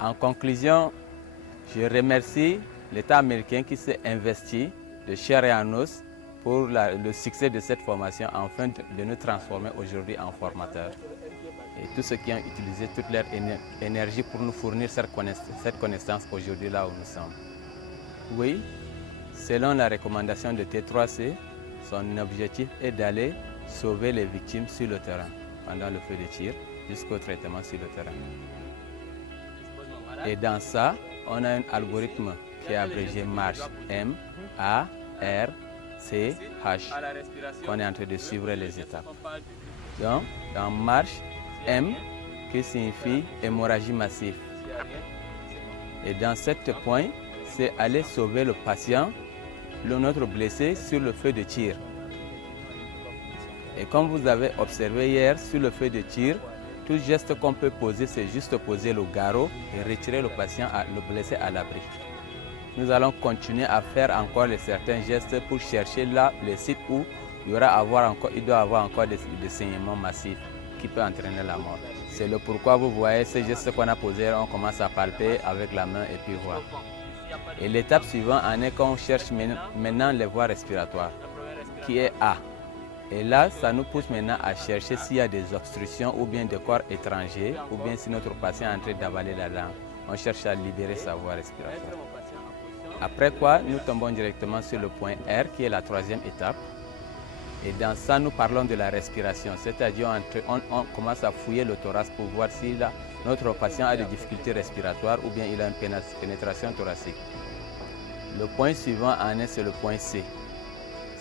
En conclusion, je remercie l'État américain qui s'est investi de chair et en os pour le succès de cette formation afin de nous transformer aujourd'hui en formateurs. Et tous ceux qui ont utilisé toute leur énergie pour nous fournir cette connaissance aujourd'hui là où nous sommes. Oui, selon la recommandation de T3C, son objectif est d'aller sauver les victimes sur le terrain, pendant le feu de tir, jusqu'au traitement sur le terrain. Et dans ça, on a un algorithme qui est abrégé MARCH, M-A-R-C-H, qu'on est en train de suivre les étapes. Donc, dans MARCH, M, qui signifie hémorragie massive. Et dans ce point, c'est aller sauver le patient, notre blessé, sur le feu de tir. Et comme vous avez observé hier, sur le feu de tir, tout geste qu'on peut poser, c'est juste poser le garrot et retirer le patient, le blessé à l'abri. Nous allons continuer à faire encore certains gestes pour chercher là les sites où il doit avoir encore des saignements massifs qui peuvent entraîner la mort. C'est le pourquoi vous voyez ces gestes qu'on a posés, on commence à palper avec la main et puis voir. Et l'étape suivante en est qu'on cherche maintenant les voies respiratoires, qui est A. Et là, ça nous pousse maintenant à chercher s'il y a des obstructions ou bien des corps étrangers, ou bien si notre patient est en train d'avaler la langue. On cherche à libérer sa voie respiratoire. Après quoi, nous tombons directement sur le point R, qui est la troisième étape. Et dans ça, nous parlons de la respiration, c'est-à-dire on commence à fouiller le thorax pour voir si notre patient a des difficultés respiratoires ou bien il a une pénétration thoracique. Le point suivant en est, c'est le point C.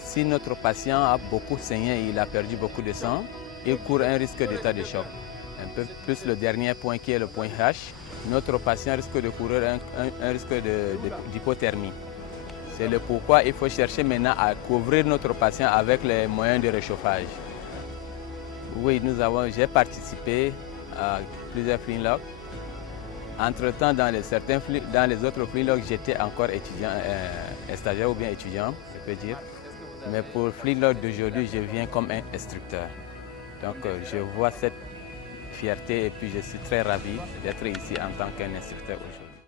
Si notre patient a beaucoup saigné et il a perdu beaucoup de sang, il court un risque d'état de choc. Un peu plus le dernier point qui est le point H, notre patient risque de courir un risque d'hypothermie. C'est le pourquoi il faut chercher maintenant à couvrir notre patient avec les moyens de réchauffage. Oui, j'ai participé à plusieurs flintlocks. Entre-temps, dans les autres flintlocks, j'étais encore étudiant, stagiaire ou bien étudiant, je peux dire. Mais pour flintlock d'aujourd'hui, je viens comme un instructeur. Donc, je vois cette fierté et puis je suis très ravi d'être ici en tant qu'un instructeur aujourd'hui.